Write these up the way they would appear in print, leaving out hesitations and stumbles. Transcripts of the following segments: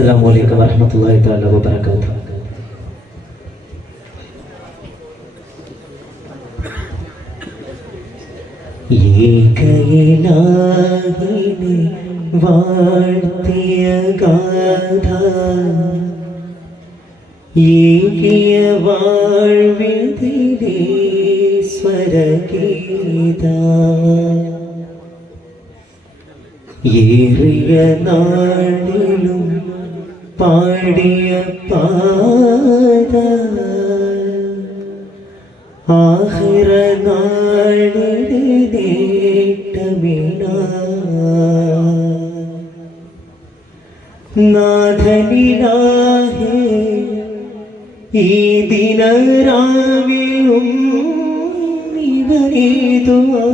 അസ്സലാമു അലൈക്കും വറഹ്മത്തുള്ളാഹി തആല വബറകാതുഹു. ഏകയിലാഹിനെ വാഴ്ത്തിയ ഗാഥ ഏകിയ വാഴ്വിതിലേ സ്വരഗീത ഏറിയ നാടിലും പാടിയ പാത ആഖിറ നാളിലെ നേട്ടമില്ല നാഥനിലാഹേ ഈ ദിനരാവിലും ഇവരീതുവാ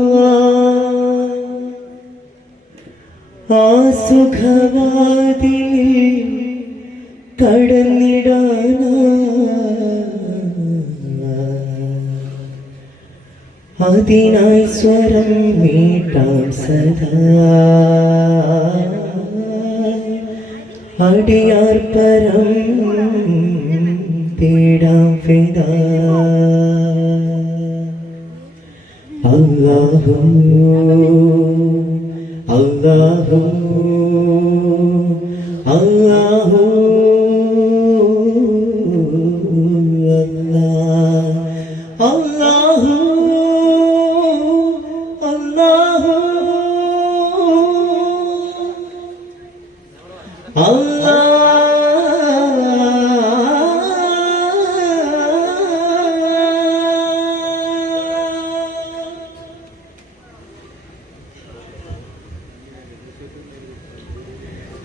ആ സുഖവാതിൽ കടന്നിടാന അതിനായി സ്വരം മീട്ടാം സദാ അടിയാർ പരം തേടാം ഫിദാ അല്ലാഹു അല്ലാഹു അല്ലാഹു അല്ലാഹു അല്ലാഹു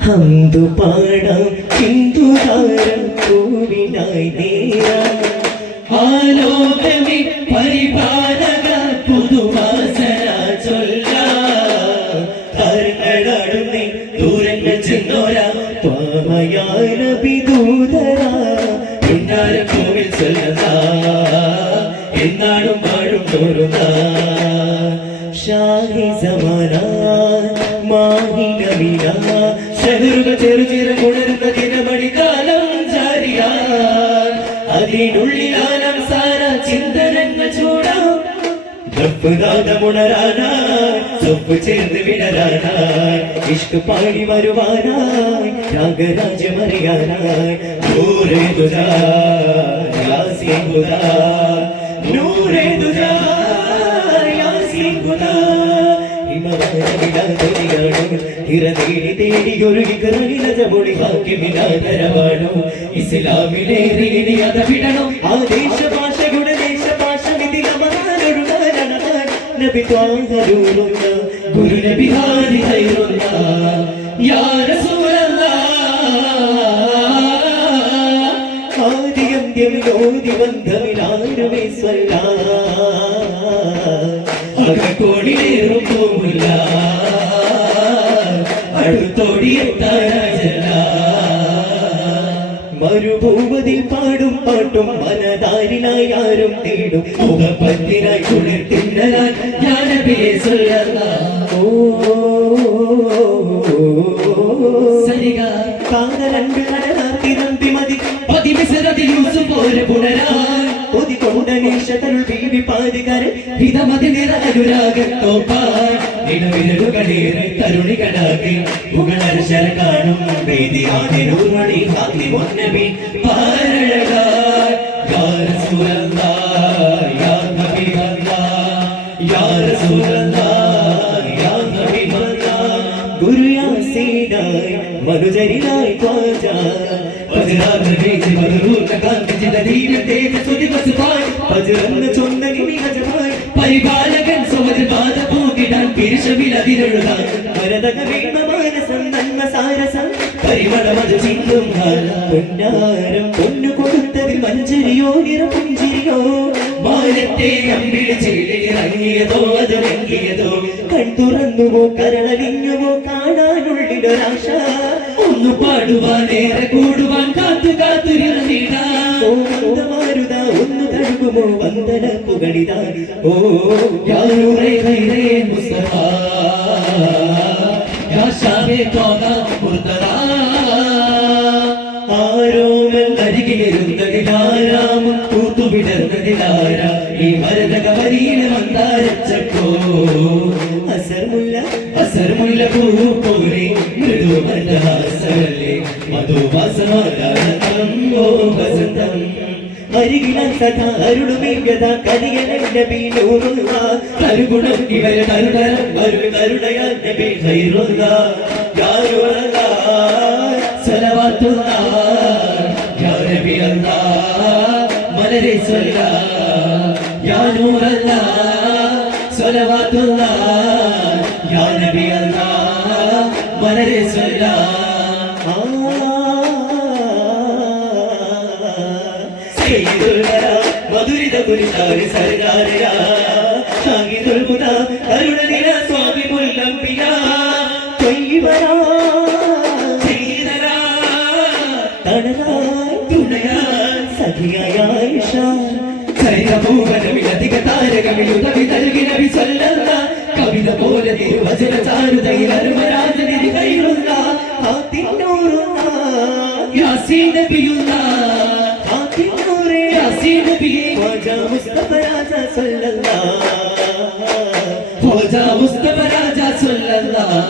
ഹംദു പാടാം ഹിന്ദുതാരം പൂവിനായി നേരാം ആലോകമേ പരിപാലക പുതുവാസന ചൊല്ലാം താരങ്ങളാടുന്നേ ദൂരങ്ങൾ ചെന്നോരാ പാമയായ നബി ദൂതരാ എന്നാരും കോവിൽ ചൊല്ലതാ എന്നാടും പാടും തോറുന്ന ഷാഹി സമാന മാഹി നബിന ഷഹറുകൾ ചെറുചിറകുണരുന്ന ദിനമണിക്കാലം ജാരിയാൻ അതിനുള്ളിലാനം സാര ചിന്തനങ്ങൾ ചൂടാം ഗപ്പുനാദമുണരാനായി സ്വപ്പ് ചേർന്ന് വിടരാനായി ഇഷ്ക് പാടി വരുവാനായി രാഗരാജ്യമറിയാനായി നൂറേ തുജാ യാസീൻ ഖുദാ നൂറേ തുജാ യാസീൻ ഖുദാ ഇസ്ലാമിലേറിയതവിടണം ആ ദേശഭാഷയുടെ ദേശഭാഷ നബി ത്വാഹരൂറുന്ന ഗുരു നബി ഹാരി ഖൈറുന്ന യാ റസൂലല്ലാഹ് ആദിയന്ത്യം ലോതി ബന്ധമിലാരുമേ സ്വല്ലാ അകക്കോടിലേറും പോകില്ല അടുത്തോടിയെത്താനാജല്ല മരുഭൂമതിൽ പാടും പാട്ടും മനതാരിനായി ആരും തേടും മുഖപ്പത്തിനായി കുളിർത്തിന്നലാൽ ഞാൻ നബിയെ സ്വല്ലല്ലാഹു സരിഗ കാതരണ്ട് കടലാത്തി നമ്പി മതി പതിമിസരതി യൂസുഫ് ഒരു പുനരാൻ ഒതി കൊണ്ടനീഷതരുൾ ബീവി പാതികര ഹിതമതി നിറ അനുരാഗത്തോപ്പാൻ ഇടവിരലുകളേറെ തരുണികളാകെ മുകളർശര കാണും വേദിയാതിരൂർമണി കാത്തി മുന്നബി പാരഴകാൻ യാ റസൂലല്ലാഹ് യാ ഹബീബല്ലാഹ് യാ റസൂലല്ലാഹ് യാ ഹബീബല്ലാഹ് ഗുരു യാസീനായി മനുജരിനായി ത്വാജ പജരാർന്ന വേജി മധുരൂർ കാന്തി ജിതദീന തേജ സുദിവസ് പായ് പജരന്ന ചൊന്നനി നിഹജമായി പരിപാലകൻ സ്വമജപാദ പൂകിടാൻ പിരിശവിലതിരഴുതാൻ വരദക വീണമാനസം നന്മ സാരസം പരിമളമത് ചിന്തും പൊന്നാരം പൊന്നു കൊടുത്തതിൽ മഞ്ചരിയോ നിറപുഞ്ചിരിയോ മാനത്തെ അമ്പിളി ചെളിയിറങ്ങിയതോ അത് വെങ്കിയതോ കൺതുറന്നുവോ കരളലിഞ്ഞുവോ കാണാനുള്ളിലൊരാശ ഒന്ന് പാടുവാനേറെ കൂടുവാൻ കാത്തു കാത്തുരുന്നിടാരുത ഒന്ന് തഴുകുമോ വന്ദന പുകളിതാ ഓ യാരൂറേ ഖൈറേ മുസ്തഫ യാ ഷാബേ തോന മുർത്തദാ അതിലാര ഈ മരതക വരിയിലെ മന്ദാരച്ചപ്പോ അസർമുല്ല പൂ പോലെ മൃദുമന്ദഹാസമല്ലേ മധുവാസമാനോ വസന്തം അരികിലാൻ സദാ അരുളുമേകത കനിയൻ നബി നൂറുള്ള കരുഗുണം ഇവരെ കരുതരം വരും കരുണയാൽ നബി ഖൈറുള്ള യാ നൂറല്ലാഹ് സ്വലവാത്തുല്ലാഹ് യാ നബി അല്ലാഹ് മലരെ സ്വല്ലാ യാ നൂറല്ലാഹ് സ്വലവാത്തുല്ലാഹ് യാ നബി അല്ലാഹ് മലരെ സ്വല്ലാ മധുരിത കുരിശാരി സർഗാരയ ഷാഹിദുൽ ഹുദാ കരുണനില സ്വാമി മുല്ലംബിയ തൊയ്വരാ സീതരാ തണലായി തുണയായി സഖിയായ ആയിഷ ചരിതഭൂവനമിലധിക താരകമിലുതവി നൽകി നബി സ്വല്ലല്ലാഹ് കവിത പോലെ തിരുവചന ചാരുതയിൽ അരുമരാജനിധി കൈറുള്ള ആത്തിന്നൂറുള്ള യാസീൻ നബിയുല്ലാഹ് ഖ്വാജാ മുസ്തഫ രാജ സല്ലല്ലാഹ്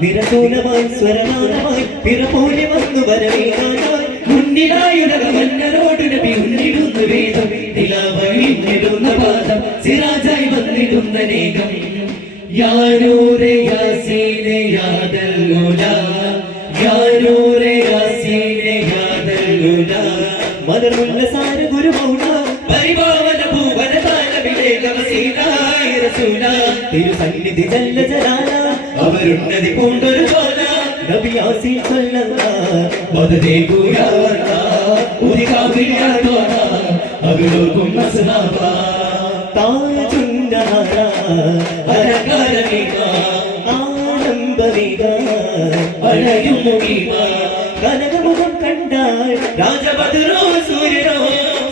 നിരസൂലമായി സ്വരനാദമായി പിറപോലെ വന്നു വരവേകാനായി മുന്നിലായുടകമന്നരോട് നബി ഉന്നിടുന്നു വേദം നിലാവഴിഞ്ഞിടുന്ന പാദം സിറാജായി വന്നിടുന്ന നേകം യാ നൂറെ യാസീനെ യാദൽ ഉലാ യാ നൂറെ യാസീനെ യാദൽ ഉലാ മദറുല്ല സാര ഗുരു മൗല പരിപാവന ഭൂവന താന വിവേക വസീലായ റസൂല തിരുസന്നിധി ജല്ല ജലാല അവരുന്നതി പൂണ്ടൊരു ചോല നബി യാസീൻ സല്ലല്ലാഹ് മദദേ ഗുയാവന ഉദികാവിയ തോന അവിലോകും മസ്നാബ താജുന്നഹര അലകരമിക ആനന്ദവിക അലയും മുഖിമ കനകമുഖം കണ്ടാൽ രാജഭദ്രോ സൂര്യനോ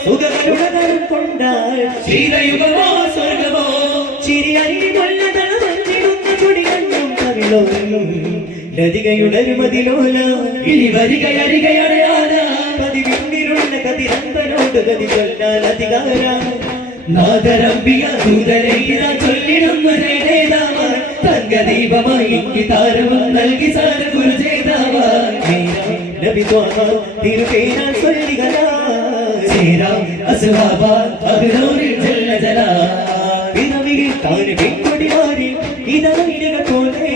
സുഖകരുണകരം കൊണ്ടാൽ ക്ഷീരയുഗമോ സ്വർഗമോ ചിരിയരി കൊല്ലതള മഞ്ഞിടുന്ന ചുടി കണ്ണും കവിളോലും ലതികയുടരുമതിലോല ഇനി വരികയരികയടയാല പതിവിന്നിരുന്ന കതിരമ്പനോട് ഗതി ചൊല്ലാൽ അധികാര നാദരംബിയ ദൂതരൈര ചൊല്ലിടുന്ന ജയദേതാവ തങ്കദീപമായി താരവും നൽകി സാര ഗുരു ജേതാവായി നബി ത്വാഹ തിരുപേരാ ചൊല്ലികലാ സീരാ അസ്വാബ അഗ്നൂരിൽ ജല്ല ജലാ പിറവിയിൽ താന് പെൺകൊടിമാരി ഇതായിരക പോലെ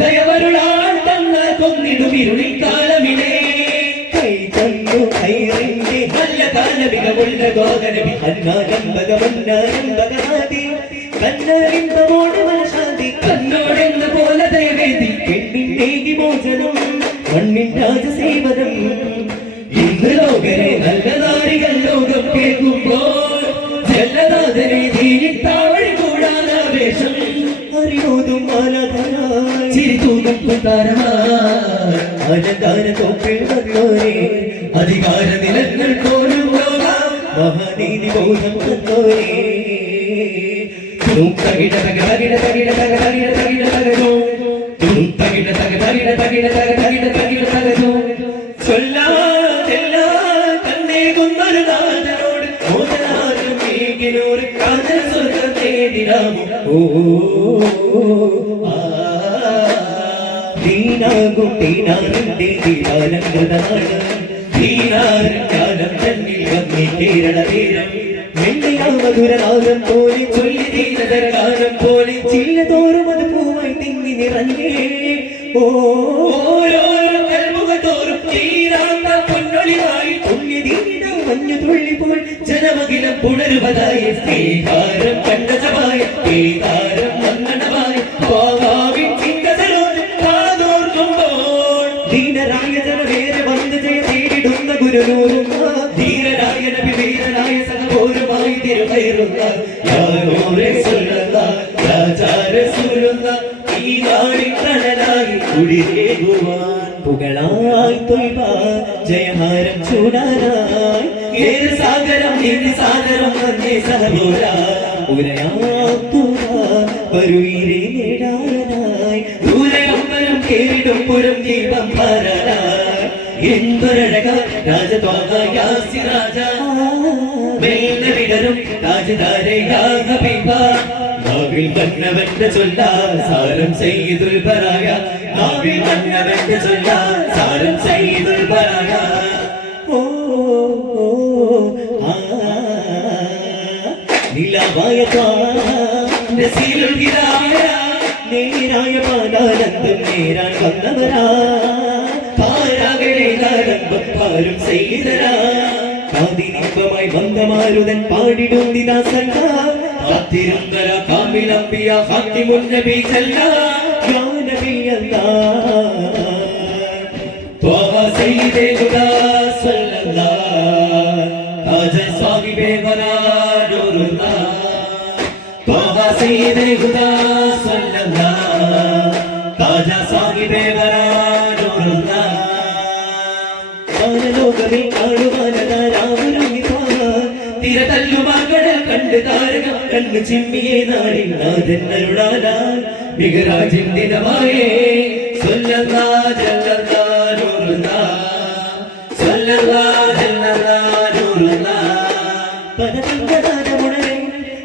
ദയവരുളാൻ തന്ന കൊന്നിടും ഇരുളിൽ കാലമിലേ കൈ തന്നു ഖൈറിന്റെ നല്ല കാലമികമുള്ള ഗോഗനബി അന്നാരംഭകമന്നാരംഭകമാതി കണ്ണറിമ്പമോട് മനശാന്തി കണ്ണോടെന്ന പോലെ ദയവേദി പെണ്ണിന്റെ മോചനം മണ്ണിൻ രാജസേവനം ഇന്ന് ലോകരെ നല്ല നാരികൾ ലോകം കേൾക്കുമ്പോൾ ജലനാഥനെ ദീനിത്താവഴി കൂടാനാവേശം അറിവോതും ആലാധനായി ചിരിതൂതും അലങ്കാര തോപ്പിൽ വന്നോരെ അധികാര നിലങ്ങൾ പോലും മഹാനീതി ബോധം വന്നോരെ തകിട തകിട തകിട തകിട തകിട തകിട തകരോ തകിട തകിട തകിട തകിട തകിട തകിട തകരോ ചൊല്ലാതെല്ലാ കണ്ണേകുന്നൊരു നാഥനോട് മോദനാലും മേകിനോട് കാതൽ സ്വർഗം നേടിനാമോ ദീനാകും ദീനാറിന്റെ ദീനാലങ്കൃതനാണ് ദീനാറും കാലം തന്നിൽ വന്നി കേരള തീരം മെല്ലിയാ മധുരനാദം പോലെ ചൊല്ലി ദീനതരകാലം പോലെ ചില്ലതോറും അത് പൂവായി തിങ്ങി നിറഞ്ഞേ ഓരോരോ കൽമുഖത്തോറും തീരാത്ത പൊന്നൊളിവായി പുണ്യദീന മഞ്ഞു തുള്ളിപ്പോൾ ജനമകിലം പുണരുവതായി ശ്രീകാരം കണ്ടജമായ ശ്രീകാരം മന്നണമായി പാവാവിൻ ചിന്തതരോട് കാതോർക്കുമ്പോൾ ദീനരായ ജനവേറെ വന്ന് ജയ തേടിടുന്ന ഗുരുനൂറും ധീരരായ നബി വീരനായ സഹപോരുമായി തിരുവൈറുന്ന യാനൂറെ സ്വല്ലല്ല രാജാര സൂരുന്ന ഈ നാടിൻ തണലായി കുടിരേകുവാൻ പുകളായി തൊയ്വ ജയഹാരം ചൂടാനായി ഏത് സാഗരം നീന്തി സാഗരം വന്നേ സഹപോര വരുവീരെ നേടാനായി ദൂരെ അമ്പലം കേറിടും പുരം ദീപം പാരാനായി എന്തൊരഴക രാജദ്വാര യാസി രാജ മേലെ വിടരും രാജധാരയാക ഹബീബ നാവിൽ വന്നവന്റെ ചൊല്ല സാരം സയ്യിദുൽ ബറായ നാവിൽ വന്നവന്റെ ചൊല്ല സാരം സയ്യിദുൽ ബറായ ഓ നിലവായ നസീലുൽ ഹിദായ നേരായ പാദാനന്ദം നേരാൻ വന്നവരാ പാരാകളെ കാലമ്പം പാരും സയ്യിദരാ ആദിനിമ്പമായി വന്നമാരുതൻ പാടിടും ദിദാസല്ല കാത്തിരുന്നര കാമിലംബിയ ഖാതിമുൻ നബി സല്ല യാ നബി അല്ലാഹ് ത്വഹ സയ്യിദേ ഹുദാ സല്ലല്ലാഹ് താജ സാഹിബേ വലാ നൂറുല്ലാഹ് ത്വഹ സയ്യിദേ ഹുദാ സല്ലല്ലാഹ് താജ സാഹിബേ വലാ നൂറുല്ലാഹ് ലോകമേ തിരതല്ലുമാകടൽ കണ്ട് താരകം കണ്ണു ചിമ്മിയെ നാടിൻ നാഥൻ അരുളാലാൽ മികരാജിന്ദിതമായേ സല്ലല്ലാഹു ജല്ലല്ലാഹു നൂറുല്ലാഹ് സല്ലല്ലാഹു ജല്ലല്ലാഹു നൂറുല്ലാഹ് പദപങ്കദാനമുണരേ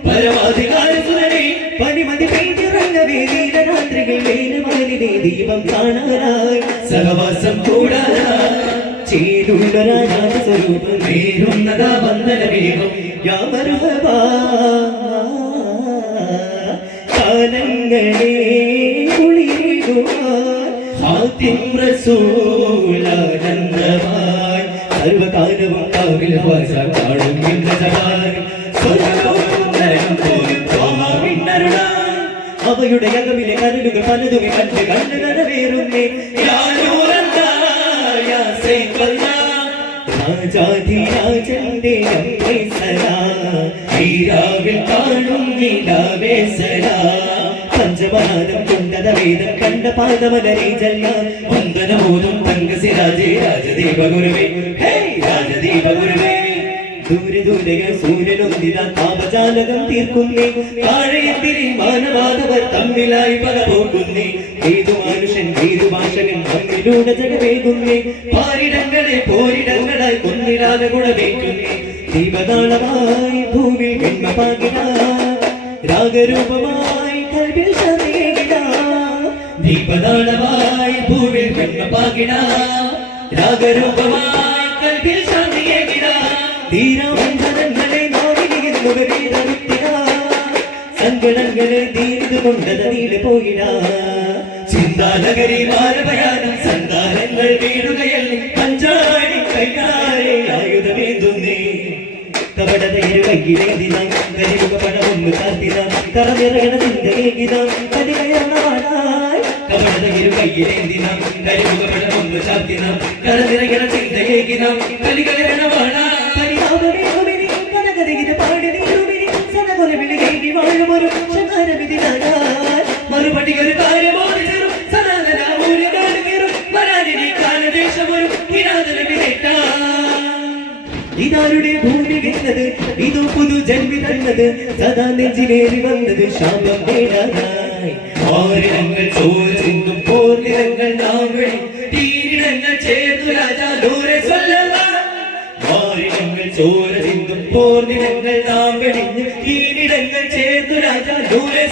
പരമാധികാരസുരനേ പനിമതി പെയ്തിറങ്ങവേ നീലരാത്രികൾ വേലവാനിലെ ദീപം കാണാനായി സഹവാസം കൂടാനായി ചേരുള്ളരാജാത സ്വരൂപം നേരുന്നതാ വന്ദനമേകം യാ മർഹബാ കാലങ്ങളെ കുളിരുവാൻ ഹാത്തിം റസൂലാനന്ദമായി സർവകാലവും കാവിൽ വാസാൻ കാണും എന്ന ജവാൻ സ്വർഗ്ഗലോകവും നരകം പോലും തോമാവിന്നരുളാൻ അവയുടെ അകമിലെ കരലുകൾ പലതുമെ കണ്ട് കണ്ട് കരവേറുന്നേ രാജാധിരാജന്റെ ഈരാവിൽ കാണും നീലാവേശല പഞ്ചമനാദം കൊണ്ടത വേദം കണ്ട പാദമലരെ ജല്ല വന്ദനമോദം തങ്കസിരാജേ രാജദീപ ഗുരുവേ ഹേ രാജദീപ ഗുരുവേ ദൂരെ ദൂരകൾ സൂര്യനൊന്നിത താപജാലകം തീർക്കുന്നേ താഴെയെത്തിരി മാനവാദവർ തമ്മിലായി പല പോകുന്നേ ഏതു മനുഷ്യൻ ഏതു ഭാഷകൻ തമ്മിലൂടെ ജഗവേകുന്നേ പാരിടങ്ങളെ പോരിടങ്ങളായി കൊന്നിരാതെ ഗുണമേറ്റുന്നേ ദീപനാളമായി ഭൂമിയിൽ വെണ്മപാകിട രാഗരൂപമായി കൽവിൽ ശതേകിട ദീപനാളമായി ഭൂമിയിൽ വെണ്മപാകിട രാഗരൂപമായി കൽവിൽ ശതേകിട ധീരാമന്ധനങ്ങളെ നാവിലിരുന്നുവരീതമുത്തിട സങ്കടങ്ങളെ തീർന്നുകൊണ്ടത നീളെ പോയിട ചിന്താനഗരി മാരഭയാനം സന്താനങ്ങൾ വീടുകയല്ലേ പഞ്ചാടി കൈകാരെ ആയുധമേന്തുന്നേ കപടത ഇരുവൈകിലേതിനാം കരിമുഖ പണമൊന്നു ചാർത്തിനാം കറനിറയണ ചിന്തയേകിനാം കടികയണവാനായി കപടത ഇരുവൈകിലേതിനാം കരിമുഖ പണമൊന്നു ചാർത്തിനാം കറനിറയണ ചിന്തയേകിനാം കലികയണവാനായി മറുപടി ഒരു കാര്യമോട് ചെറും ഇതാരുടെ ഭൂമി വിന്നത് ഇതോ പുതു ജന്മി തന്നത് സദാ നെഞ്ചിലേറി വന്നത് ശാപം നേടാനായി ആരിടങ്ങൾ ചോദിച്ചും പോർനിടങ്ങൾ നാം വഴി തീരിടങ്ങൾ ചേർന്നു രാജാ ദൂരെ ആരിടങ്ങൾ ചോര ചിന്തും പോർനിടങ്ങൾ നാം വെടിഞ്ഞ് തീരിടങ്ങൾ ചേർന്നു രാജാ ദൂരെ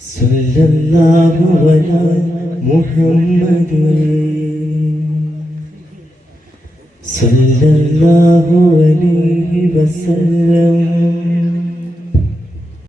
സല്ലല്ലാഹു അലാ മുഹമ്മദ് സല്ലല്ലാഹു അലൈഹി വസല്ലം